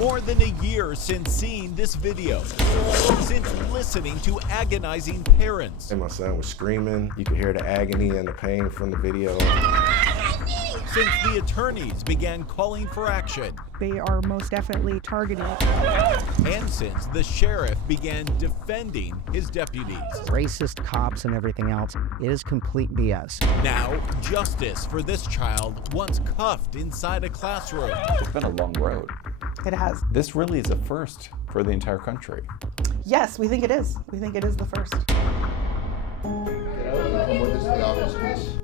More than a year since seeing this video, since listening to agonizing parents. And my son was screaming. You could hear the agony and the pain from the video. Since the attorneys began calling for action. They are most definitely targeted. And since the sheriff began defending his deputies. Racist cops and everything else, it is complete BS. Now, justice for this child once cuffed inside a classroom. It's been a long road. It has. This really is a first for the entire country. Yes, we think it is. We think it is the first.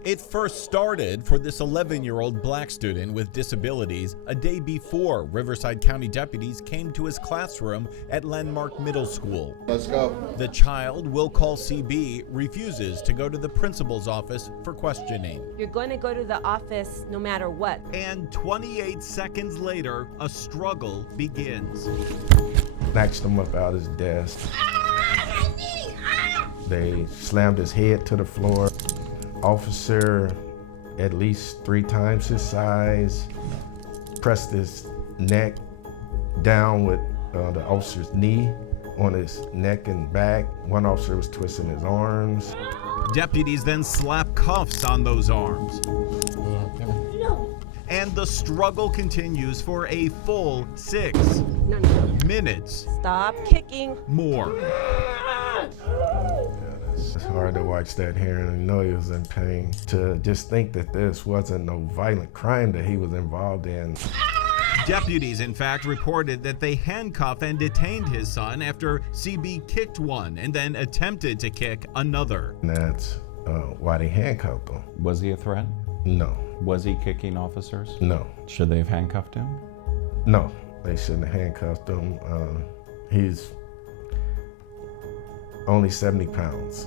It first started for this 11-year-old black student with disabilities a day before Riverside County deputies came to his classroom at Landmark Middle School. Let's go. The child, we'll call CB, refuses to go to the principal's office for questioning. You're going to go to the office no matter what. And 28 seconds later, a struggle begins. Snatched him up out of his desk. They slammed his head to the floor. Officer, at least 3 times his size, pressed his neck down with the officer's knee on his neck and back. One officer was twisting his arms. Deputies then slapped cuffs on those arms. And the struggle continues for a full 6 minutes. Stop kicking. More. It's hard to watch that here and know he was in pain. To just think that this wasn't no violent crime that he was involved in. Deputies, in fact, reported that they handcuffed and detained his son after CB kicked one and then attempted to kick another. And that's why they handcuffed him. Was he a threat? No. Was he kicking officers? No. Should they have handcuffed him? No, they shouldn't have handcuffed him. He's only 70 pounds.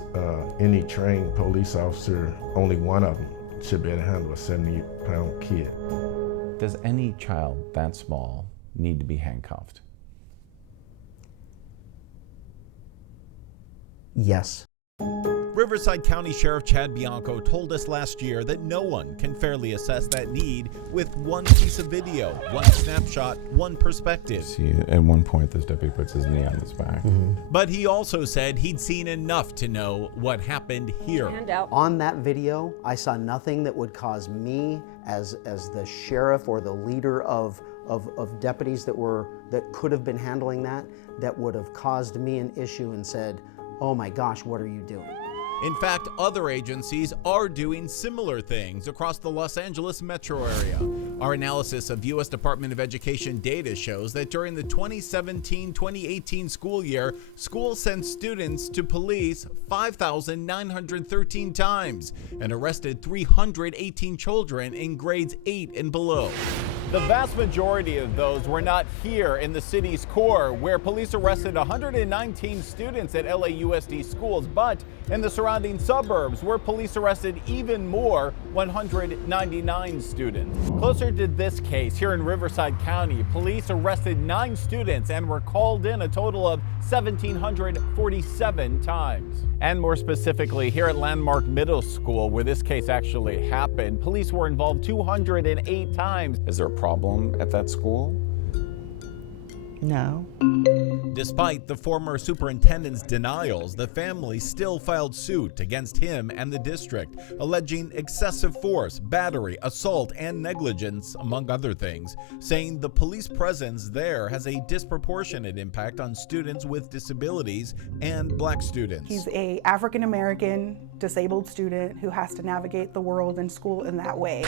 Any trained police officer, only one of them should be able to handle a 70-pound kid. Does any child that small need to be handcuffed? Yes. Riverside County Sheriff Chad Bianco told us last year that no one can fairly assess that need with one piece of video, one snapshot, one perspective. See, at one point, this deputy puts his knee on his back. But he also said he'd seen enough to know what happened here. Hand out. On that video, I saw nothing that would cause me as the sheriff or the leader of deputies that could have been handling that would have caused me an issue and said, oh my gosh, what are you doing? In fact, other agencies are doing similar things across the Los Angeles metro area. Our analysis of U.S. Department of Education data shows that during the 2017-2018 school year, schools sent students to police 5,913 times and arrested 318 children in grades 8 and below. The vast majority of those were not here in the city's core, where police arrested 119 students at LAUSD schools, but in the surrounding suburbs, where police arrested even more, 199 students. Closer to this case, here in Riverside County, police arrested 9 students and were called in a total of 1,747 times. And more specifically, here at Landmark Middle School, where this case actually happened, police were involved 208 times. Is there a problem at that school? No. Despite the former superintendent's denials, the family still filed suit against him and the district, alleging excessive force, battery, assault, and negligence, among other things, saying the police presence there has a disproportionate impact on students with disabilities and black students. He's an African-American disabled student who has to navigate the world and school in that way.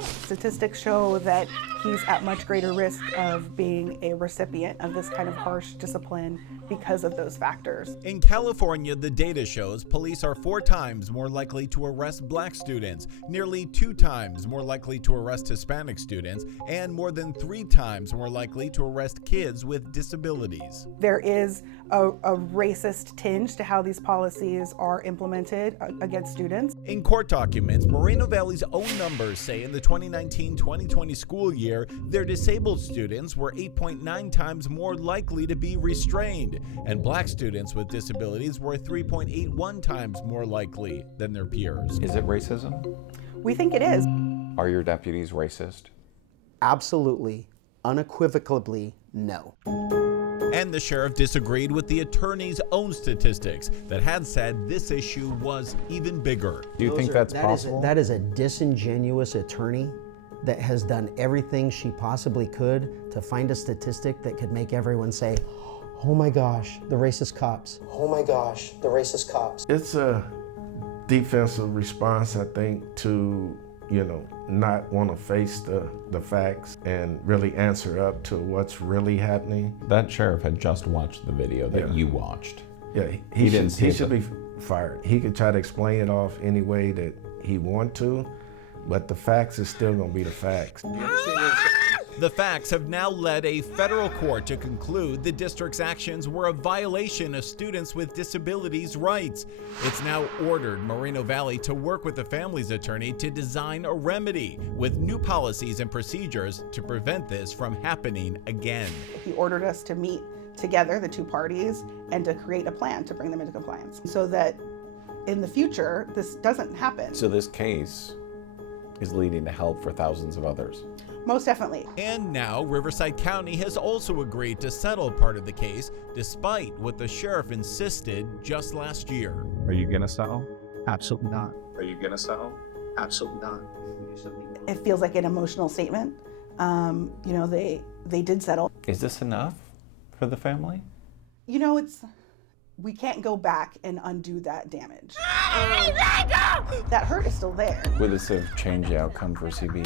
Statistics show that he's at much greater risk of being a recipient of this kind of harsh discipline because of those factors. In California, the data shows police are 4 times more likely to arrest black students, nearly 2 times more likely to arrest Hispanic students, and more than 3 times more likely to arrest kids with disabilities. There is a racist tinge to how these policies are implemented against students. In court documents, Moreno Valley's own numbers say in the 2019-2020 school year, their disabled students were 8.9 times more likely to be restrained, and black students with disabilities were 3.81 times more likely than their peers. Is it racism? We think it is. Are your deputies racist? Absolutely, unequivocally no. And the sheriff disagreed with the attorney's own statistics that had said this issue was even bigger. Do you think that's possible? That is a disingenuous attorney that has done everything she possibly could to find a statistic that could make everyone say, oh my gosh, the racist cops. Oh my gosh, the racist cops. It's a defensive response, I think, to, not want to face the facts and really answer up to what's really happening. That sheriff had just watched the video that Yeah. you watched. Yeah, he should be fired. He could try to explain it off any way that he want to, but the facts is still gonna be the facts. The facts have now led a federal court to conclude the district's actions were a violation of students with disabilities' rights. It's now ordered Moreno Valley to work with the family's attorney to design a remedy with new policies and procedures to prevent this from happening again. He ordered us to meet together, the two parties, and to create a plan to bring them into compliance so that in the future, this doesn't happen. So this case is leading to help for thousands of others. Most definitely. And now Riverside County has also agreed to settle part of the case, despite what the sheriff insisted just last year. Are you gonna settle? Absolutely not. Are you gonna settle? Absolutely not. It feels like an emotional statement. They did settle. Is this enough for the family? We can't go back and undo that damage. That hurt is still there. Would this have changed the outcome for CB?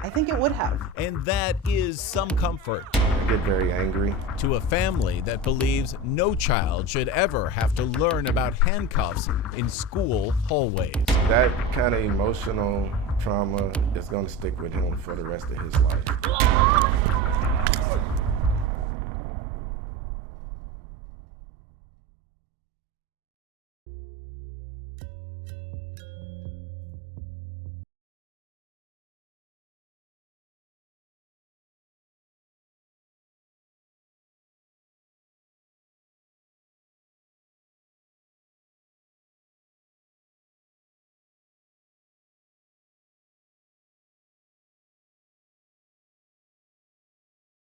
I think it would have. And that is some comfort I get very angry. to a family that believes no child should ever have to learn about handcuffs in school hallways. That kind of emotional trauma is gonna stick with him for the rest of his life.